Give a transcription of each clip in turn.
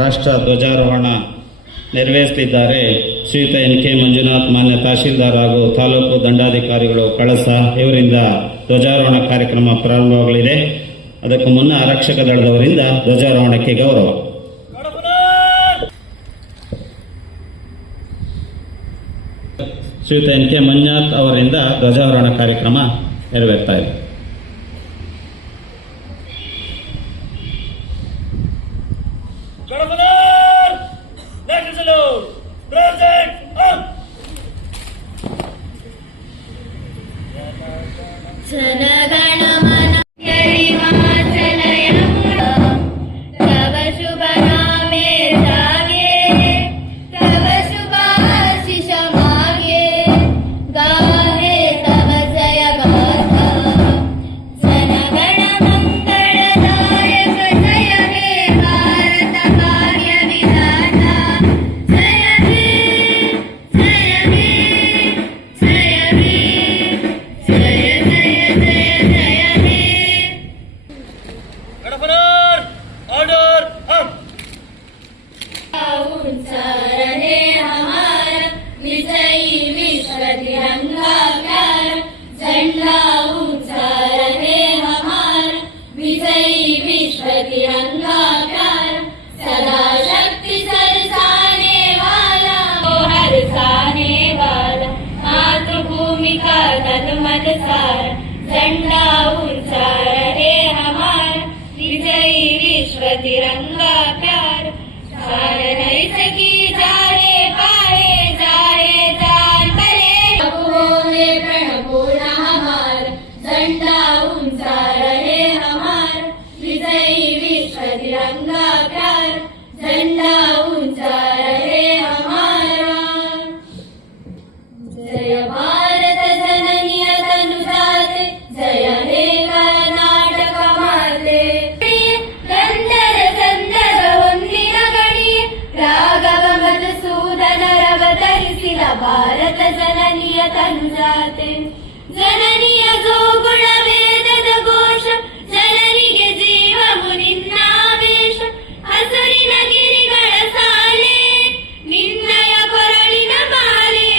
ರಾಷ್ಟ್ರ ಧ್ವಜಾರೋಹಣ ನೆರವೇರಿಸಲಿದ್ದಾರೆ ಶ್ರೀಯುತ ಎನ್ ಕೆ ಮಂಜುನಾಥ್, ಮಾನ್ಯ ತಹಶೀಲ್ದಾರ್ ಹಾಗೂ ತಾಲೂಕು ದಂಡಾಧಿಕಾರಿಗಳು ಕಳಸ ಇವರಿಂದ ಧ್ವಜಾರೋಹಣ ಕಾರ್ಯಕ್ರಮ ಪ್ರಾರಂಭವಾಗಲಿದೆ. ಅದಕ್ಕೂ ಮುನ್ನ ಆರಕ್ಷಕ ದಳದವರಿಂದ ಧ್ವಜಾರೋಹಣಕ್ಕೆ ಗೌರವ. ಶ್ರೀಯುತ ಎನ್ ಕೆ ಮಂಜುನಾಥ್ ಅವರಿಂದ ಧ್ವಜಾರೋಹಣ ಕಾರ್ಯಕ್ರಮ ನೆರವೇರ್ತಾ ಇದೆ. झंडा ऊंचा रहे हमारा, विजयी विश्व तिरंगा प्यार, सारे नहीं सकी जाए पाए जाए जान भले, होने प्रण पूर्ण हमारा, झंडा ऊंचा रहे हमारा, विजयी विश्व तिरंगा प्यार, झंडा ऊंचा रहे हमारा. जय भारत जननी तनुजाते, जय हे कर्नाटक माते, ಗಂಧದ ಚಂದದ ಹೊಂದಿನ ಗಣಿಯ ರಾಘವ ಮಧುಸೂದನರವತರಿಸಿದ ಭಾರತ ಜನನಿಯ ತನುಜಾತೆ. ಜನನಿಯ ಗೋಗುಣ ವೇದದ ಘೋಷ, ಜನನಿಗೆ ಜೀವವು ನಿನ್ನಾವೇಶ, ಹಸುರಿನ ಗಿರಿಗಳ ಸಾಲೆ ನಿನ್ನಯ ಕೊರಳಿನ ಮಾಲೆ,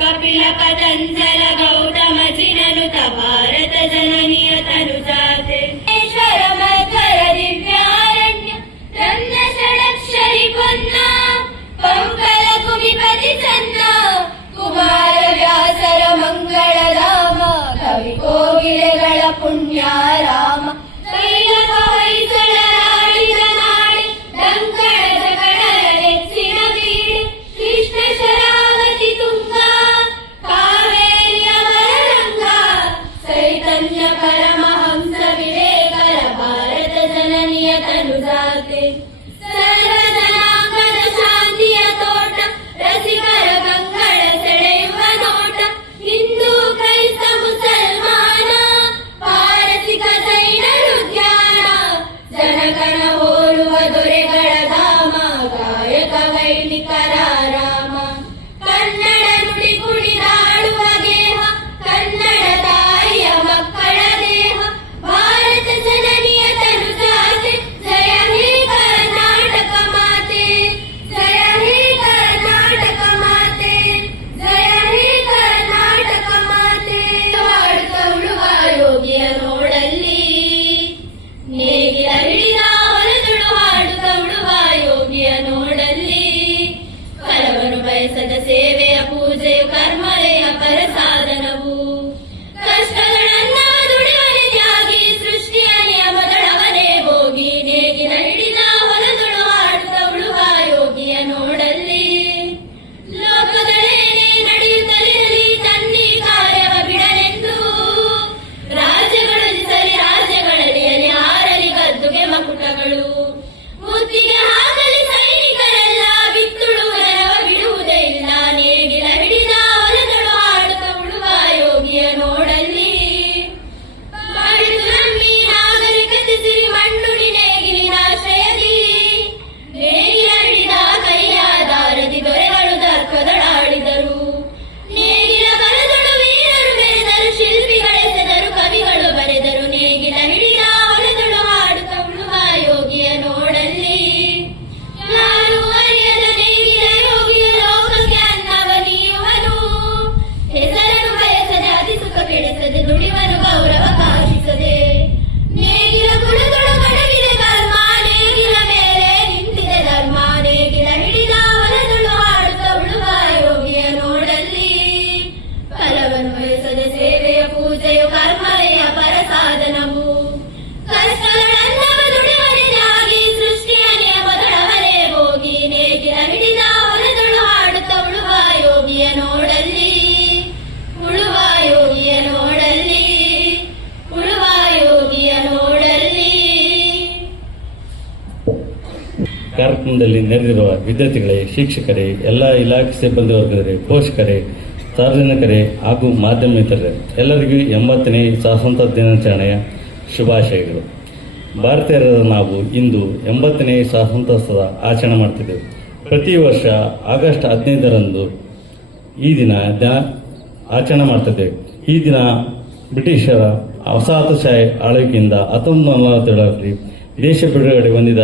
ಕಪಿಲ ಪತಂಜಲ ಗೌತಮ ಜಿನನುತ ಭಾರತ ಜನನಿಯ ತನುಜಾತೆ. ಮಧ್ವರ ದಿವ್ಯಾರಣ್ಯ ರಮ್ಯ ಷಡಕ್ಷರಿ ಪೊನ್ನ, ಪಂಕಲ ಕುಮಿಪತಿ ಚನ್ನ, ಕುಮಾರ ವ್ಯಾಸರ ಮಂಗಳ ಧಾಮ, ಕವಿ ಕೋಗಿಲೆಗಳ ಪುಣ್ಯ ರಾಮ. ಕಾರ್ಯಕ್ರಮದಲ್ಲಿ ನೆರೆದಿರುವ ವಿದ್ಯಾರ್ಥಿಗಳೇ, ಶಿಕ್ಷಕರೇ, ಎಲ್ಲ ಇಲಾಖೆ ಸಿಬ್ಬಂದಿ ವರ್ಗದವರೇ, ಪೋಷಕರೇ, ಸಾರ್ವಜನಿಕರೇ ಹಾಗೂ ಮಾಧ್ಯಮೇತರೇ ಎಲ್ಲರಿಗೂ 80ನೇ ಸ್ವಾತಂತ್ರ್ಯ ದಿನಾಚರಣೆಯ ಶುಭಾಶಯಗಳು. ಭಾರತೀಯರಾದ ನಾವು ಇಂದು 80ನೇ ಸ್ವಾತಂತ್ರ್ಯೋತ್ಸವ ಆಚರಣೆ ಮಾಡ್ತಿದ್ದೇವೆ. ಪ್ರತಿ ವರ್ಷ ಆಗಸ್ಟ್ 15ರಂದು ಈ ದಿನ ಆಚರಣೆ ಮಾಡ್ತಿದ್ದೇವೆ. ಈ ದಿನ ಬ್ರಿಟಿಷರ ವಸಾಹತುಶಾಹಿ ಆಳ್ವಿಕೆಯಿಂದ 1947ರಲ್ಲಿ ದೇಶ ಬಿಡುಗಡೆ ಹೊಂದಿದ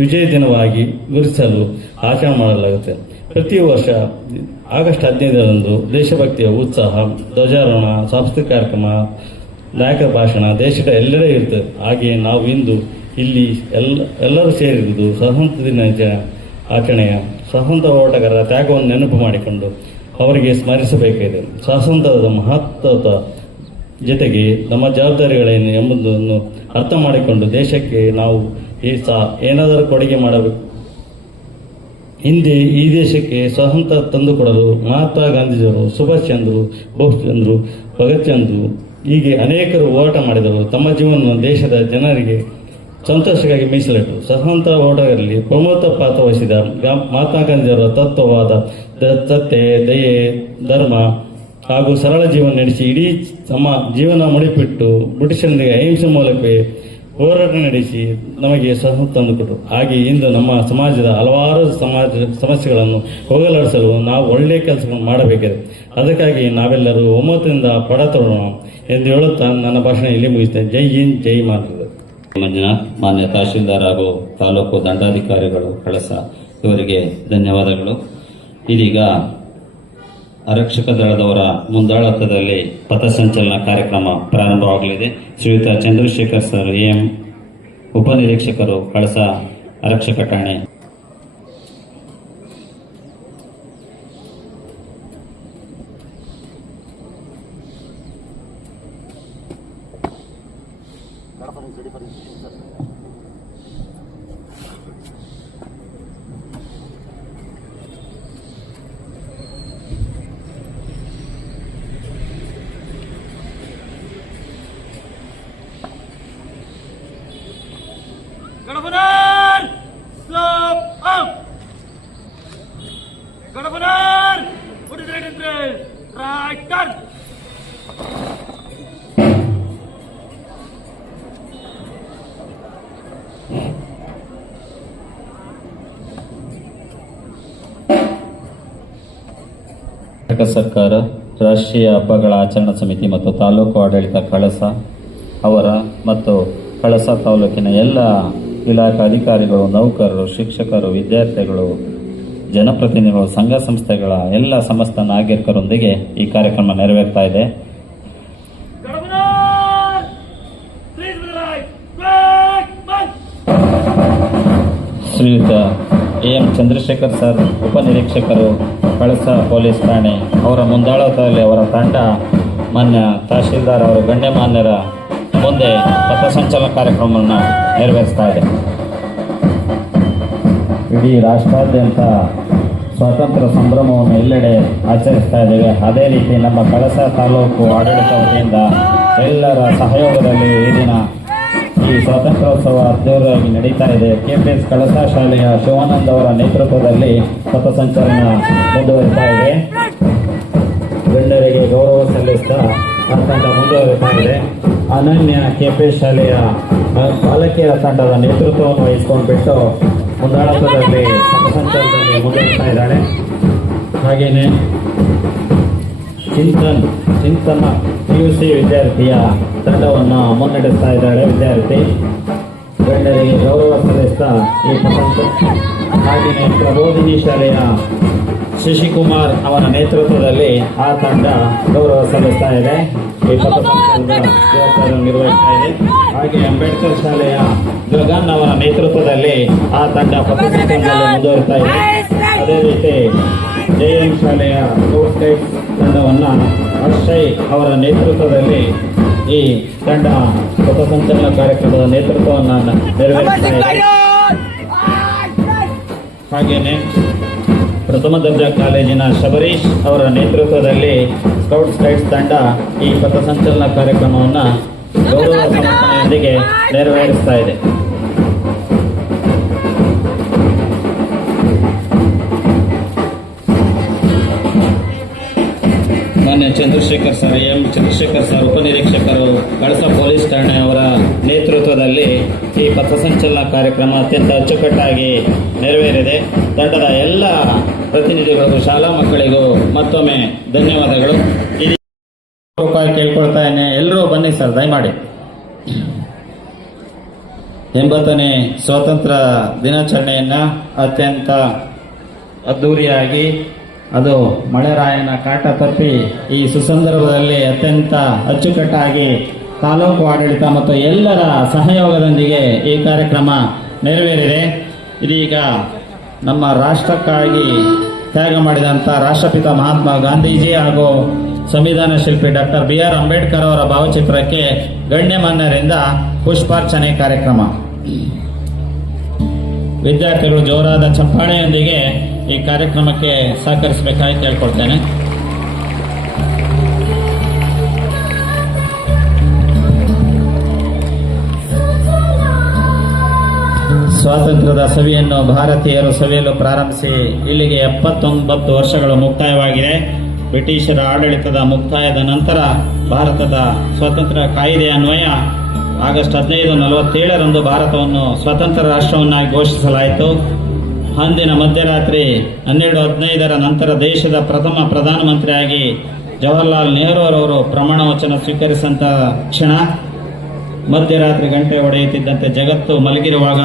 ವಿಜಯ ದಿನವಾಗಿ ಗುರುತಿಸಲು ಆಚರಣೆ ಮಾಡಲಾಗುತ್ತೆ. ಪ್ರತಿ ವರ್ಷ ಆಗಸ್ಟ್ 15ರಂದು ದೇಶಭಕ್ತಿಯ ಉತ್ಸಾಹ, ಧ್ವಜಾರೋಹಣ, ಸಾಂಸ್ಕೃತಿಕ ಕಾರ್ಯಕ್ರಮ, ನಾಯಕರ ಭಾಷಣ ದೇಶದ ಎಲ್ಲೆಡೆ ಇರ್ತದೆ. ಹಾಗೆಯೇ ನಾವು ಇಂದು ಇಲ್ಲಿ ಎಲ್ಲರೂ ಸೇರಿರುವುದು ಸ್ವಾತಂತ್ರ್ಯ ದಿನಾಚರಣೆ ಆಚರಣೆಯ ಸ್ವಾತಂತ್ರ್ಯ ಹೋರಾಟಗಾರರ ತ್ಯಾಗವನ್ನು ನೆನಪು ಮಾಡಿಕೊಂಡು ಅವರಿಗೆ ಸ್ಮರಿಸಬೇಕಿದೆ. ಸ್ವಾತಂತ್ರ್ಯದ ಮಹತ್ವದ ಜೊತೆಗೆ ನಮ್ಮ ಜವಾಬ್ದಾರಿಗಳೇನು ಎಂಬುದನ್ನು ಅರ್ಥ ಮಾಡಿಕೊಂಡು ದೇಶಕ್ಕೆ ನಾವು ಏನಾದರೂ ಕೊಡುಗೆ ಮಾಡಬೇಕು. ಹಿಂದೆ ಈ ದೇಶಕ್ಕೆ ಸ್ವಾತಂತ್ರ್ಯ ತಂದುಕೊಡಲು ಮಹಾತ್ಮ ಗಾಂಧೀಜಿಯವರು, ಸುಭಾಷ್ ಚಂದ್ರು ಬೋಸ್ ಚಂದ್ರು, ಭಗತ್ ಚಂದ್ರು ಹೀಗೆ ಅನೇಕರು ಹೋರಾಟ ಮಾಡಿದರು. ತಮ್ಮ ಜೀವನವನ್ನು ದೇಶದ ಜನರಿಗೆ ಸಂತೋಷಕ್ಕಾಗಿ ಮೀಸಲಿಟ್ಟರು. ಸ್ವಾತಂತ್ರ್ಯ ಹೋರಾಟದಲ್ಲಿ ಪ್ರಮುಖ ಪಾತ್ರ ವಹಿಸಿದ ಮಹಾತ್ಮ ಗಾಂಧೀಜಿಯವರ ತತ್ವವಾದ ಸತ್ಯ, ದಯೆ, ಧರ್ಮ ಹಾಗೂ ಸರಳ ಜೀವನ ನಡೆಸಿ ಇಡೀ ತಮ್ಮ ಜೀವನ ಮುಡಿಪಿಟ್ಟು ಬ್ರಿಟಿಷರೊಂದಿಗೆ ಅಹಿಂಸೆ ಮೂಲಕವೇ ಹೋರಾಟ ನಡೆಸಿ ನಮಗೆ ಸ್ವಾತಂತ್ರ್ಯ ತಂದುಕೊಟ್ಟರು. ಹಾಗೆ ಇಂದು ನಮ್ಮ ಸಮಾಜದ ಹಲವಾರು ಸಮಸ್ಯೆಗಳನ್ನು ಹೋಗಲಾಡಿಸಲು ನಾವು ಒಳ್ಳೆಯ ಕೆಲಸಗಳನ್ನು ಮಾಡಬೇಕಿದೆ. ಅದಕ್ಕಾಗಿ ನಾವೆಲ್ಲರೂ ಒಮ್ಮತದಿಂದ ಪಡ ತೊಡೋಣ ಎಂದು ಹೇಳುತ್ತಾ ನನ್ನ ಭಾಷಣ ಇಲ್ಲಿ ಮುಗಿಸ್ತೇನೆ. ಜೈ ಹಿಂದ್, ಜೈ ಮಾತೃ. ಮಂಜುನಾಥ್, ಮಾನ್ಯ ತಹಶೀಲ್ದಾರ್ ಹಾಗೂ ತಾಲೂಕು ದಂಡಾಧಿಕಾರಿಗಳು ಕಳಸ ಇವರಿಗೆ ಧನ್ಯವಾದಗಳು. ಇದೀಗ ಆರಕ್ಷಕ ದಳದವರ ಮುಂದಾಳತ್ವದಲ್ಲಿ ಪಥಸಂಚಲನ ಕಾರ್ಯಕ್ರಮ ಪ್ರಾರಂಭವಾಗಲಿದೆ. ಶ್ರೀಯುತ ಚಂದ್ರಶೇಖರ್ ಸರ್, ಎಎಂ ಉಪನಿರೀಕ್ಷಕರು, ಕಳಸ ಆರಕ್ಷಕ ಠಾಣೆ. Governor! Slope up! Governor! Put it right in place. Right turn! Karnataka ಸರ್ಕಾರ, ರಾಷ್ಟ್ರೀಯ ಹಬ್ಬಗಳ ಆಚರಣಾ ಸಮಿತಿ ಮತ್ತು ತಾಲೂಕು ಆಡಳಿತ ಕಳಸ ಅವರ ಮತ್ತು ಕಳಸ ತಾಲೂಕಿನ ಎಲ್ಲ ಇಲಾಖಾ ಅಧಿಕಾರಿಗಳು, ನೌಕರರು, ಶಿಕ್ಷಕರು, ವಿದ್ಯಾರ್ಥಿಗಳು, ಜನಪ್ರತಿನಿಧಿಗಳು, ಸಂಘ ಸಂಸ್ಥೆಗಳ ಎಲ್ಲ ಸಮಸ್ತ ನಾಗರಿಕರೊಂದಿಗೆ ಈ ಕಾರ್ಯಕ್ರಮ ನೆರವೇರ್ತಾ ಇದೆ. ಶ್ರೀಯುತ ಎಎಂ ಚಂದ್ರಶೇಖರ್ ಸರ್, ಉಪನಿರೀಕ್ಷಕರು, ಕಳಸ ಪೊಲೀಸ್ ಠಾಣೆ ಅವರ ಮುಂದಾಳತ್ವದಲ್ಲಿ ಅವರ ತಂಡ ಮಾನ್ಯ ತಹಶೀಲ್ದಾರ್ ಅವರು ಗಣ್ಯಮಾನ್ಯರ ಮುಂದೆ ಪಥಸಂಚಲನ ಕಾರ್ಯಕ್ರಮವನ್ನು ನೆರವೇರಿಸ್ತಾ ಇದೆ. ಇಡೀ ರಾಷ್ಟ್ರಾದ್ಯಂತ ಸ್ವಾತಂತ್ರ್ಯ ಸಂಭ್ರಮವನ್ನು ಎಲ್ಲೆಡೆ ಆಚರಿಸ್ತಾ ಇದ್ದೇವೆ. ಅದೇ ರೀತಿ ನಮ್ಮ ಕಳಸ ತಾಲೂಕು ಆಡಳಿತ ವತಿಯಿಂದ ಎಲ್ಲರ ಸಹಯೋಗದಲ್ಲಿ ಈ ದಿನ ಈ ಸ್ವಾತಂತ್ರ್ಯೋತ್ಸವ ಅದ್ದೂರಿಯಾಗಿ ನಡೀತಾ ಇದೆ. ಕೆಪಿಎಸ್ ಕಳಸ ಶಾಲೆಯ ಶಿವಾನಂದ್ ಅವರ ನೇತೃತ್ವದಲ್ಲಿ ಪಥಸಂಚಲನ ಮುಂದುವರಿತಾ ಇದೆ. ಗಣ್ಯರಿಗೆ ಗೌರವ ಸಲ್ಲಿಸ್ತಾ ತಂಡ ಮುಂದುವರಿತಾ ಇದೆ. ಅನನ್ಯ ಕೆಪಿಎಸ್ ಶಾಲೆಯ ಬಾಲಕಿಯರ ತಂಡದ ನೇತೃತ್ವವನ್ನು ವಹಿಸಿಕೊಂಡ್ಬಿಟ್ಟು ಮುಂದಾಳತ್ವದಲ್ಲಿ ಪಥಸಂಚಲನದಲ್ಲಿ ಮುಂದುವರಿತಾ ಇದ್ದಾಳೆ. ಹಾಗೆಯೇ ಚಿಂತನ PUC ವಿದ್ಯಾರ್ಥಿಯ ತಂಡವನ್ನು ಮುನ್ನಡೆಸ್ತಾ ಇದ್ದಾಳೆ ವಿದ್ಯಾರ್ಥಿ. ಗಣ್ಯರಿಗೆ ಗೌರವ ಸಲ್ಲಿಸ್ತಾ ಈ ಪಥಸಂಚಲನ. ಹಾಗೆಯೇ ಪ್ರಬೋಧಿನಿ ಶಾಲೆಯ ಶಶಿಕುಮಾರ್ ಅವರ ನೇತೃತ್ವದಲ್ಲಿ ಆ ತಂಡ ಗೌರವ ಸಲ್ಲಿಸ್ತಾ ಇದೆ. ಈ ಪಥಸಂಚಲನದ ಜವಾಬ್ದಾರಿಯನ್ನು ನಿರ್ವಹಿಸ್ತಾ ಇದೆ. ಹಾಗೆ ಅಂಬೇಡ್ಕರ್ ಶಾಲೆಯ ಗಗನ್ ಅವರ ನೇತೃತ್ವದಲ್ಲಿ ಆ ತಂಡ ಪಥಸಂಚಲನದಲ್ಲಿ ಮುಂದುವರಿತಾ ಇದೆ. ಅದೇ ರೀತಿ JM ಶಾಲೆಯ ಸ್ಕೌಟ್ ಗೈಡ್ಸ್ ತಂಡವನ್ನು ಅಕ್ಷಯ್ ಅವರ ನೇತೃತ್ವದಲ್ಲಿ ಈ ತಂಡ ಪಥಸಂಚಲನ ಕಾರ್ಯಕ್ರಮದ ನೇತೃತ್ವವನ್ನು ನೆರವೇರಿಸ್ತಾ ಇದೆ. ಹಾಗೆಯೇ ಪ್ರಥಮ ದರ್ಜಾ ಕಾಲೇಜಿನ ಶಬರೀಶ್ ಅವರ ನೇತೃತ್ವದಲ್ಲಿ ಸ್ಕೌಟ್ಸ್ ಗೈಡ್ಸ್ ತಂಡ ಈ ಪಥಸಂಚಲನ ಕಾರ್ಯಕ್ರಮವನ್ನು ಗೌರವ ಸಮರ್ಪಣೆಯೊಂದಿಗೆ ನೆರವೇರಿಸ್ತಾ ಇದೆ. ಮಾನ್ಯ Chandrashekar sir, M Chandrashekar sir ಉಪನಿರೀಕ್ಷಕರು ಕಳಸ ಪೊಲೀಸ್ ಠಾಣೆಯವರ ನೇತೃತ್ವದಲ್ಲಿ ಈ ಪಥಸಂಚಲನ ಕಾರ್ಯಕ್ರಮ ಅತ್ಯಂತ ಅಚ್ಚುಕಟ್ಟಾಗಿ ನೆರವೇರಿದೆ. ತಂಡದ ಎಲ್ಲ ಪ್ರತಿನಿಧಿಗಳಿಗೂ ಶಾಲಾ ಮಕ್ಕಳಿಗೂ ಮತ್ತೊಮ್ಮೆ ಧನ್ಯವಾದಗಳು. ಕೇಳ್ಕೊಳ್ತಾ ಇದ್ದೇನೆ, ಎಲ್ಲರೂ ಬನ್ನಿ ಸರ್ ದಯಮಾಡಿ. 80ನೇ ಸ್ವಾತಂತ್ರ್ಯ ದಿನಾಚರಣೆಯನ್ನ ಅತ್ಯಂತ ಅದ್ದೂರಿಯಾಗಿ, ಅದು ಮಳೆರಾಯನ ಕಾಟ ತಪ್ಪಿ ಈ ಸುಸಂದರ್ಭದಲ್ಲಿ ಅತ್ಯಂತ ಅಚ್ಚುಕಟ್ಟಾಗಿ ತಾಲೂಕು ಆಡಳಿತ ಮತ್ತು ಎಲ್ಲರ ಸಹಯೋಗದೊಂದಿಗೆ ಈ ಕಾರ್ಯಕ್ರಮ ನೆರವೇರಿದೆ. ಇದೀಗ ನಮ್ಮ ರಾಷ್ಟ್ರಕ್ಕಾಗಿ ತ್ಯಾಗ ಮಾಡಿದಂಥ ರಾಷ್ಟ್ರಪಿತ ಮಹಾತ್ಮ ಗಾಂಧೀಜಿ ಹಾಗೂ ಸಂವಿಧಾನ ಶಿಲ್ಪಿ ಡಾಕ್ಟರ್ BR ಅಂಬೇಡ್ಕರ್ ಅವರ ಭಾವಚಿತ್ರಕ್ಕೆ ಗಣ್ಯಮಾನ್ಯರಿಂದ ಪುಷ್ಪಾರ್ಚನೆ ಕಾರ್ಯಕ್ರಮ. ವಿದ್ಯಾರ್ಥಿಗಳು ಜೋರಾದ ಚಪ್ಪಾಳೆಯೊಂದಿಗೆ ಈ ಕಾರ್ಯಕ್ರಮಕ್ಕೆ ಸಹಕರಿಸಬೇಕಾಗಿ ಕೇಳ್ಕೊಳ್ತೇನೆ. ಸ್ವಾತಂತ್ರ್ಯದ ಸವಿಯನ್ನು ಭಾರತೀಯರು ಸವಿಯಲು ಪ್ರಾರಂಭಿಸಿ ಇಲ್ಲಿಗೆ 79 ವರ್ಷಗಳು ಮುಕ್ತಾಯವಾಗಿದೆ. ಬ್ರಿಟಿಷರ ಆಡಳಿತದ ಮುಕ್ತಾಯದ ನಂತರ ಭಾರತದ ಸ್ವಾತಂತ್ರ್ಯ ಕಾಯ್ದೆ ಅನ್ವಯ ಆಗಸ್ಟ್ 1547ರಂದು ಭಾರತವನ್ನು ಸ್ವತಂತ್ರ ರಾಷ್ಟ್ರವನ್ನಾಗಿ ಘೋಷಿಸಲಾಯಿತು. ಅಂದಿನ ಮಧ್ಯರಾತ್ರಿ 12:15ರ ನಂತರ ದೇಶದ ಪ್ರಥಮ ಪ್ರಧಾನಮಂತ್ರಿಯಾಗಿ ಜವಾಹರ್ಲಾಲ್ ನೆಹರು ಅವರು ಪ್ರಮಾಣ ವಚನ ಸ್ವೀಕರಿಸಿದಂಥ ಕ್ಷಣ. ಮಧ್ಯರಾತ್ರಿ ಗಂಟೆ ಹೊಡೆಯುತ್ತಿದ್ದಂತೆ ಜಗತ್ತು ಮಲಗಿರುವಾಗ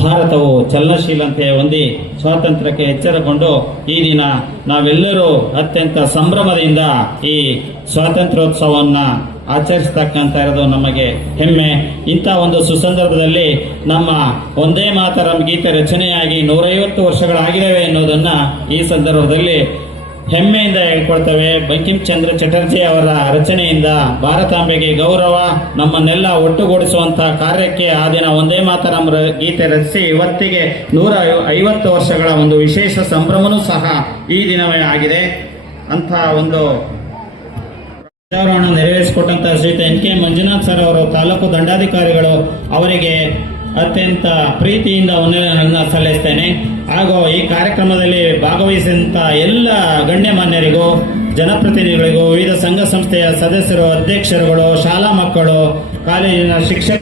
ಭಾರತವು ಚಲನಶೀಲತೆ ಹೊಂದಿ ಸ್ವಾತಂತ್ರ್ಯಕ್ಕೆ ಎಚ್ಚರಗೊಂಡು ಈ ದಿನ ನಾವೆಲ್ಲರೂ ಅತ್ಯಂತ ಸಂಭ್ರಮದಿಂದ ಈ ಸ್ವಾತಂತ್ರ್ಯೋತ್ಸವವನ್ನು ಆಚರಿಸತಕ್ಕಂತ ಇರೋದು ನಮಗೆ ಹೆಮ್ಮೆ. ಇಂಥ ಒಂದು ಸುಸಂದರ್ಭದಲ್ಲಿ ನಮ್ಮ ಒಂದೇ ಮಾತರಂ ಗೀತೆ ರಚನೆಯಾಗಿ 150 ವರ್ಷಗಳಾಗಿವೆ ಎನ್ನುವುದನ್ನ ಈ ಸಂದರ್ಭದಲ್ಲಿ ಹೆಮ್ಮೆಯಿಂದ ಹೇಳ್ಕೊಳ್ತೇವೆ. ಬಂಕಿಂ ಚಂದ್ರ ಚಟರ್ಜಿ ಅವರ ರಚನೆಯಿಂದ ಭಾರತಾಂಬೆಗೆ ಗೌರವ, ನಮ್ಮನ್ನೆಲ್ಲ ಒಟ್ಟುಗೂಡಿಸುವಂತಹ ಕಾರ್ಯಕ್ಕೆ ಆ ದಿನ ಒಂದೇ ಮಾತರಂ ಗೀತೆ ರಚಿಸಿ ಇವತ್ತಿಗೆ 150 ವರ್ಷಗಳ ಒಂದು ವಿಶೇಷ ಸಂಭ್ರಮನೂ ಸಹ ಈ ದಿನವೇ ಆಗಿದೆ. ಅಂತ ಒಂದು ಧ್ವಜಾರೋಹಣ ನೆರವೇರಿಸಿಕೊಟ್ಟಂತಹ ಶ್ರೀಯುತ NK ಮಂಜುನಾಥ್ ಸರ್ ಅವರು ತಾಲೂಕು ದಂಡಾಧಿಕಾರಿಗಳು ಅವರಿಗೆ ಅತ್ಯಂತ ಪ್ರೀತಿಯಿಂದ ವಂದನೆಗಳನ್ನು ಸಲ್ಲಿಸ್ತೇನೆ. ಹಾಗೂ ಈ ಕಾರ್ಯಕ್ರಮದಲ್ಲಿ ಭಾಗವಹಿಸಿದಂತ ಎಲ್ಲ ಗಣ್ಯಮಾನ್ಯರಿಗೂ, ಜನಪ್ರತಿನಿಧಿಗಳಿಗೂ, ವಿವಿಧ ಸಂಘ ಸಂಸ್ಥೆಯ ಸದಸ್ಯರು, ಅಧ್ಯಕ್ಷರುಗಳು, ಶಾಲಾ ಮಕ್ಕಳು, ಕಾಲೇಜಿನ ಶಿಕ್ಷಕ